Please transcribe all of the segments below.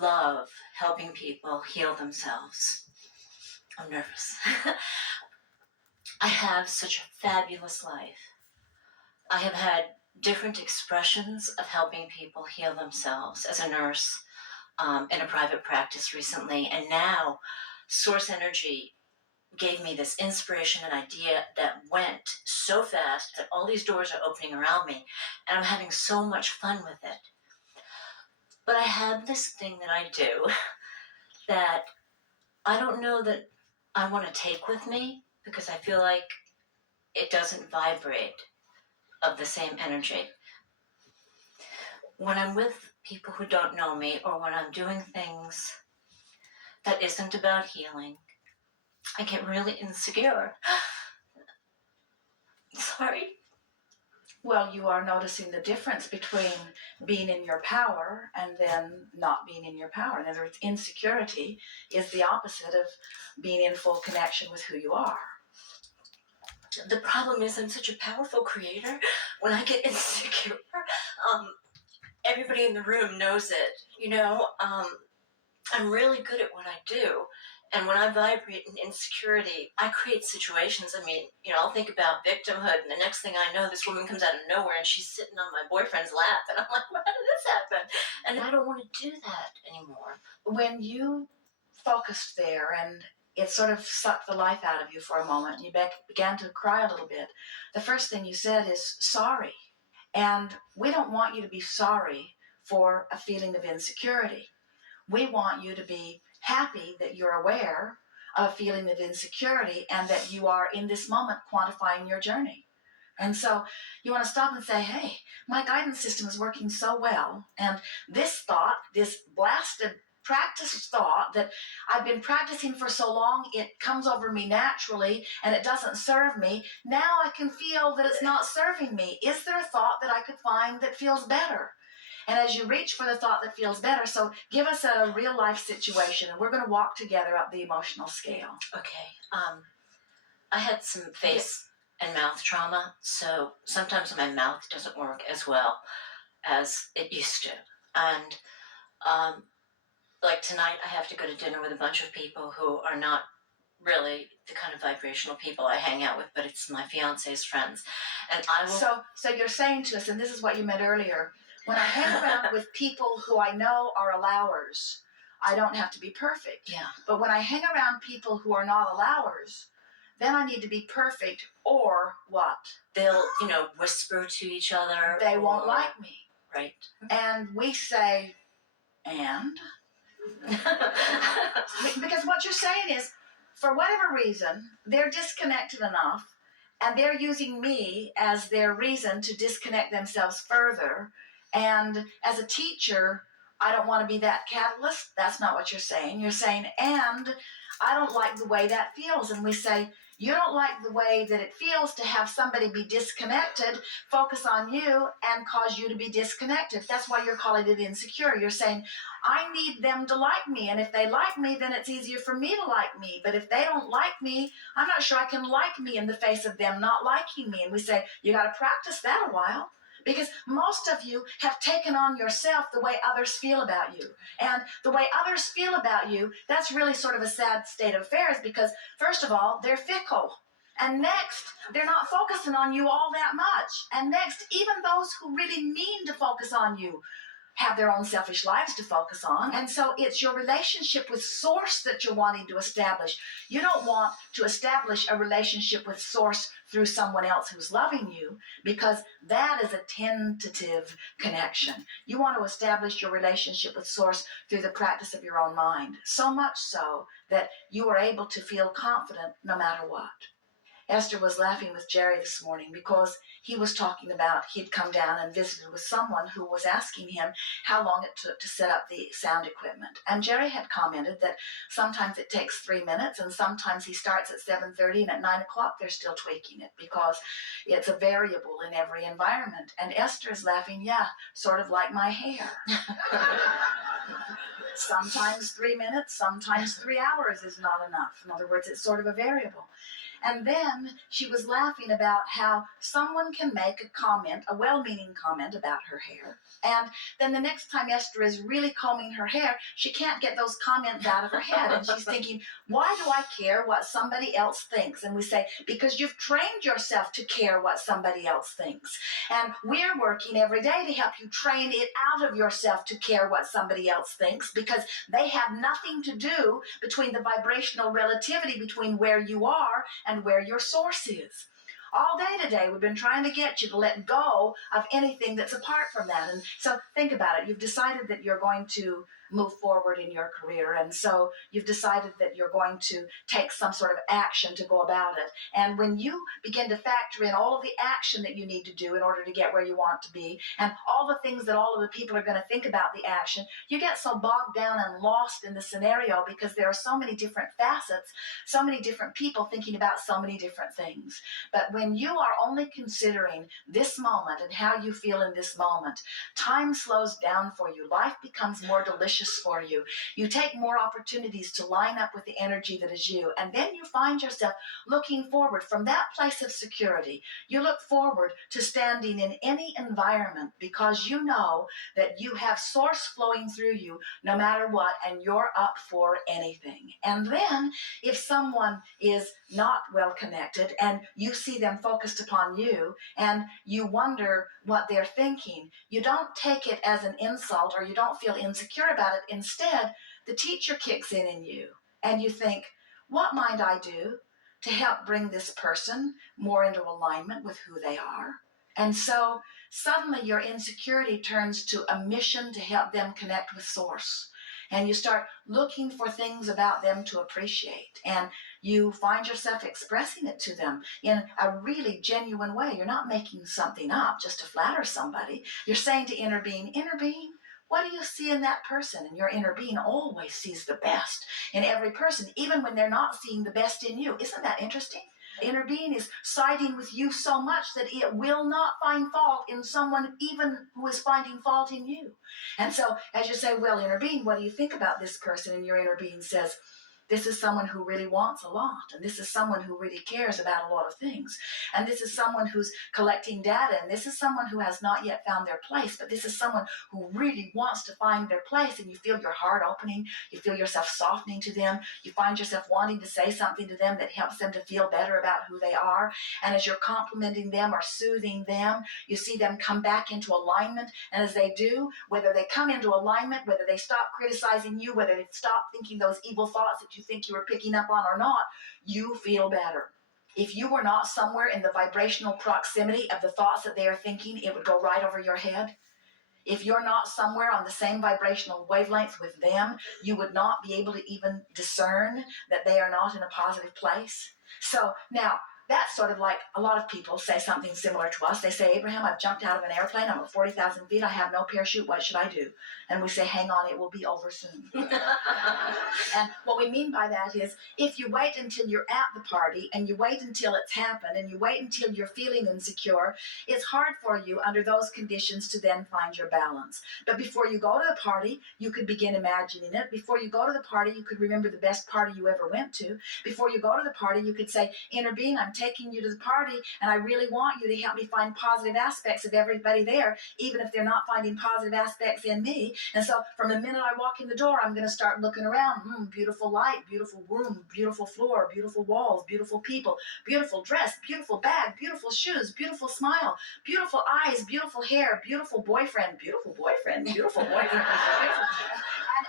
love helping people heal themselves. I'm nervous. I have such a fabulous life. I have had different expressions of helping people heal themselves as a nurse in a private practice recently, and now Source Energy gave me this inspiration and idea that went so fast that all these doors are opening around me, and I'm having so much fun with it. But I have this thing that I do that I don't know that I want to take with me because I feel like it doesn't vibrate of the same energy. When I'm with people who don't know me, or when I'm doing things that isn't about healing, I get really insecure. Sorry. Well, you are noticing the difference between being in your power and then not being in your power. In other words, insecurity is the opposite of being in full connection with who you are. The problem is I'm such a powerful creator. When I get insecure, everybody in the room knows it. I'm really good at what I do. And when I vibrate in insecurity, I create situations. I'll think about victimhood, and the next thing I know, this woman comes out of nowhere and she's sitting on my boyfriend's lap. And I'm like, how did this happen? And I don't want to do that anymore. When you focused there and it sort of sucked the life out of you for a moment and you began to cry a little bit, the first thing you said is sorry. And we don't want you to be sorry for a feeling of insecurity. We want you to be happy that you're aware of a feeling of insecurity and that you are in this moment quantifying your journey. And so you want to stop and say, hey, my guidance system is working so well, and this thought, this blasted practice thought that I've been practicing for so long, it comes over me naturally and it doesn't serve me. Now I can feel that it's not serving me. Is there a thought that I could find that feels better? And as you reach for the thought that feels better, so give us a real life situation, and we're going to walk together up the emotional scale. Okay. I had some face and mouth trauma, so sometimes my mouth doesn't work as well as it used to. And like tonight, I have to go to dinner with a bunch of people who are not really the kind of vibrational people I hang out with, but it's my fiance's friends. And I will... So you're saying to us, and this is what you meant earlier, when I hang around with people who I know are allowers, I don't have to be perfect. Yeah. But when I hang around people who are not allowers, then I need to be perfect, or what? They'll, whisper to each other. They won't like me. Right. And we say, and? Because what you're saying is, for whatever reason, they're disconnected enough, and they're using me as their reason to disconnect themselves further. And as a teacher, I don't want to be that catalyst. That's not what you're saying. You're saying, and I don't like the way that feels. And we say, you don't like the way that it feels to have somebody be disconnected, focus on you, and cause you to be disconnected. That's why you're calling it insecure. You're saying, I need them to like me, and if they like me, then it's easier for me to like me. But if they don't like me, I'm not sure I can like me in the face of them not liking me. And we say, you got to practice that a while. Because most of you have taken on yourself the way others feel about you. And the way others feel about you, that's really sort of a sad state of affairs because, first of all, they're fickle. And next, they're not focusing on you all that much. And next, even those who really mean to focus on you have their own selfish lives to focus on. And so it's your relationship with Source that you're wanting to establish. You don't want to establish a relationship with Source through someone else who's loving you, because that is a tentative connection. You want to establish your relationship with Source through the practice of your own mind, so much so that you are able to feel confident no matter what. Esther was laughing with Jerry this morning because he was talking about he'd come down and visited with someone who was asking him how long it took to set up the sound equipment. And Jerry had commented that sometimes it takes 3 minutes and sometimes he starts at 7:30 and at 9 o'clock they're still tweaking it because it's a variable in every environment. And Esther is laughing, yeah, sort of like my hair. Sometimes 3 minutes, sometimes 3 hours is not enough. In other words, it's sort of a variable. And then she was laughing about how someone can make a comment, a well-meaning comment about her hair. And then the next time Esther is really combing her hair, she can't get those comments out of her head. And she's thinking, why do I care what somebody else thinks? And we say, because you've trained yourself to care what somebody else thinks. And we're working every day to help you train it out of yourself to care what somebody else thinks, because they have nothing to do between the vibrational relativity between where you are and where your source is. All day today, we've been trying to get you to let go of anything that's apart from that. And so think about it. You've decided that you're going to move forward in your career. And so you've decided that you're going to take some sort of action to go about it. And when you begin to factor in all of the action that you need to do in order to get where you want to be, and all the things that all of the people are going to think about the action, you get so bogged down and lost in the scenario because there are so many different facets, so many different people thinking about so many different things. But when you are only considering this moment and how you feel in this moment, time slows down for you. Life becomes more delicious for you. You take more opportunities to line up with the energy that is you. And then you find yourself looking forward from that place of security. You look forward to standing in any environment because you know that you have source flowing through you no matter what, and you're up for anything. And then if someone is not well connected and you see them focused upon you and you wonder what they're thinking, you don't take it as an insult or you don't feel insecure about it. Instead, the teacher kicks in you and you think, what might I do to help bring this person more into alignment with who they are? And so suddenly your insecurity turns to a mission to help them connect with source. And you start looking for things about them to appreciate. And you find yourself expressing it to them in a really genuine way. You're not making something up just to flatter somebody. You're saying to inner being, what do you see in that person? And your inner being always sees the best in every person, even when they're not seeing the best in you. Isn't that interesting? Inner being is siding with you so much that it will not find fault in someone even who is finding fault in you. And so as you say, well, inner being, what do you think about this person? And your inner being says, this is someone who really wants a lot. And this is someone who really cares about a lot of things. And this is someone who's collecting data. And this is someone who has not yet found their place. But this is someone who really wants to find their place. And you feel your heart opening. You feel yourself softening to them. You find yourself wanting to say something to them that helps them to feel better about who they are. And as you're complimenting them or soothing them, you see them come back into alignment. And as they do, whether they come into alignment, whether they stop criticizing you, whether they stop thinking those evil thoughts that you think you were picking up on or not, you feel better. If you were not somewhere in the vibrational proximity of the thoughts that they are thinking, it would go right over your head. If you're not somewhere on the same vibrational wavelength with them, you would not be able to even discern that they are not in a positive place. So now, that's sort of like a lot of people say something similar to us. They say, Abraham, I've jumped out of an airplane. I'm at 40,000 feet. I have no parachute. What should I do? And we say, hang on, it will be over soon. And what we mean by that is, if you wait until you're at the party and you wait until it's happened and you wait until you're feeling insecure, it's hard for you under those conditions to then find your balance. But before you go to the party, you could begin imagining it. Before you go to the party, you could remember the best party you ever went to. Before you go to the party, you could say, inner being, I'm taking you to the party and I really want you to help me find positive aspects of everybody there, even if they're not finding positive aspects in me. And so from the minute I walk in the door, I'm going to start looking around. Beautiful light, beautiful room, beautiful floor, beautiful walls, beautiful people, beautiful dress, beautiful bag, beautiful shoes, beautiful smile, beautiful eyes, beautiful hair, beautiful boyfriend, beautiful boyfriend, beautiful boyfriend. And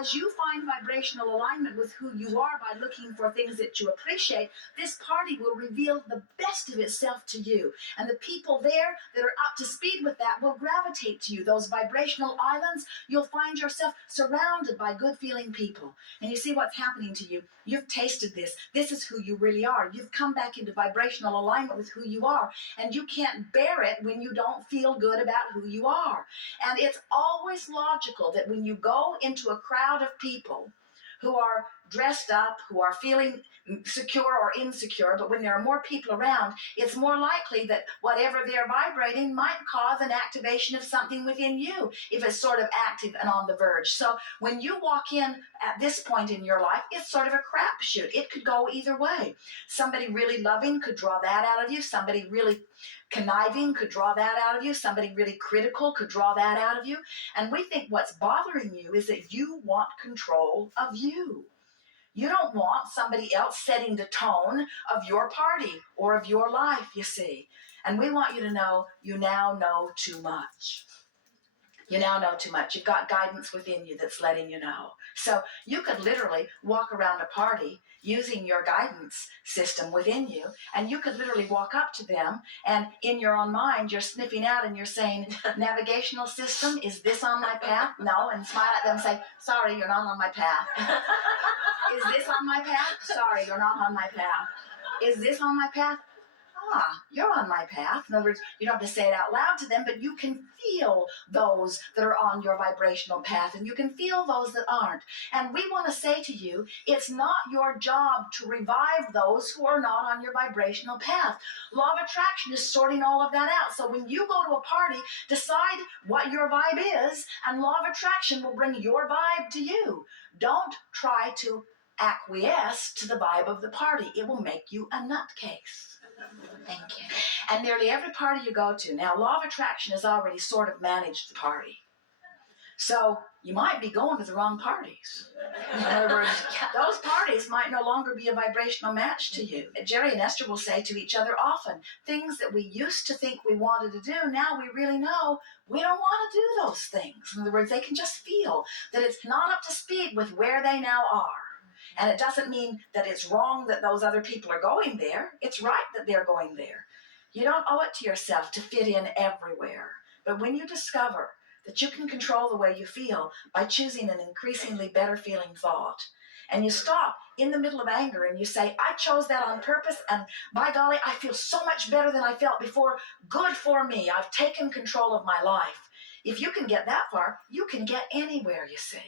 as you find vibrational alignment with who you are by looking for things that you appreciate, this party will reveal the best of itself to you. And the people there that are up to speed with that will gravitate to you. Those vibrational islands, you'll find yourself surrounded by good-feeling people. And you see what's happening to you. You've tasted this. This is who you really are. You've come back into vibrational alignment with who you are. And you can't bear it when you don't feel good about who you are. And it's always logical that when you go into a crowd of people who are dressed up, who are feeling secure or insecure, but when there are more people around, it's more likely that whatever they're vibrating might cause an activation of something within you if it's sort of active and on the verge. So when you walk in at this point in your life, it's sort of a crapshoot. It could go either way. Somebody really loving could draw that out of you. Somebody really conniving could draw that out of you. Somebody really critical could draw that out of you. And we think what's bothering you is that you want control of you. You don't want somebody else setting the tone of your party or of your life, you see. And we want you to know you now know too much. You now know too much. You've got guidance within you that's letting you know. So you could literally walk around a party using your guidance system within you, and you could literally walk up to them, and in your own mind, you're sniffing out and you're saying, navigational system, is this on my path? No, and smile at them and say, sorry, you're not on my path. Is this on my path? Sorry, you're not on my path. Is this on my path? You're on my path. In other words, you don't have to say it out loud to them, but you can feel those that are on your vibrational path, and you can feel those that aren't. And we want to say to you, it's not your job to revive those who are not on your vibrational path. Law of attraction is sorting all of that out. So when you go to a party, decide what your vibe is, and law of attraction will bring your vibe to you. Don't try to acquiesce to the vibe of the party. It will make you a nutcase. Thank you. And nearly every party you go to, now law of attraction has already sort of managed the party. So you might be going to the wrong parties. In other words, those parties might no longer be a vibrational match to you. Jerry and Esther will say to each other often, things that we used to think we wanted to do, now we really know we don't want to do those things. In other words, they can just feel that it's not up to speed with where they now are. And it doesn't mean that it's wrong that those other people are going there. It's right that they're going there. You don't owe it to yourself to fit in everywhere. But when you discover that you can control the way you feel by choosing an increasingly better feeling thought, and you stop in the middle of anger and you say, I chose that on purpose, and by golly, I feel so much better than I felt before. Good for me. I've taken control of my life. If you can get that far, you can get anywhere, you see.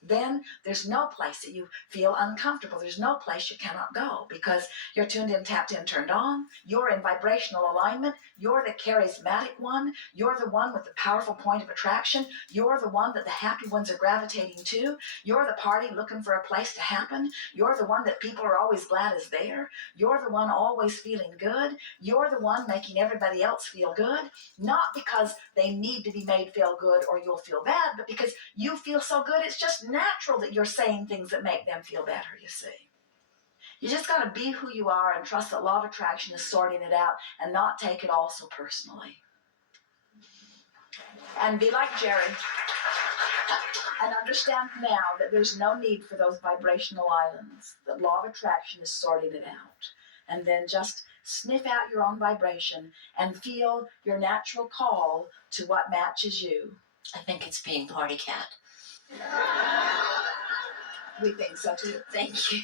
Then there's no place that you feel uncomfortable. There's no place you cannot go because you're tuned in, tapped in, turned on. You're in vibrational alignment. You're the charismatic one. You're the one with the powerful point of attraction. You're the one that the happy ones are gravitating to. You're the party looking for a place to happen. You're the one that people are always glad is there. You're the one always feeling good. You're the one making everybody else feel good. Not because they need to be made feel good or you'll feel bad, but because you feel so good, it's just natural that you're saying things that make them feel better, you see. You just got to be who you are and trust that law of attraction is sorting it out and not take it all so personally. And be like Jerry and understand now that there's no need for those vibrational islands. The law of attraction is sorting it out. And then just sniff out your own vibration and feel your natural call to what matches you. I think it's being party cat. We think so too. Thank you.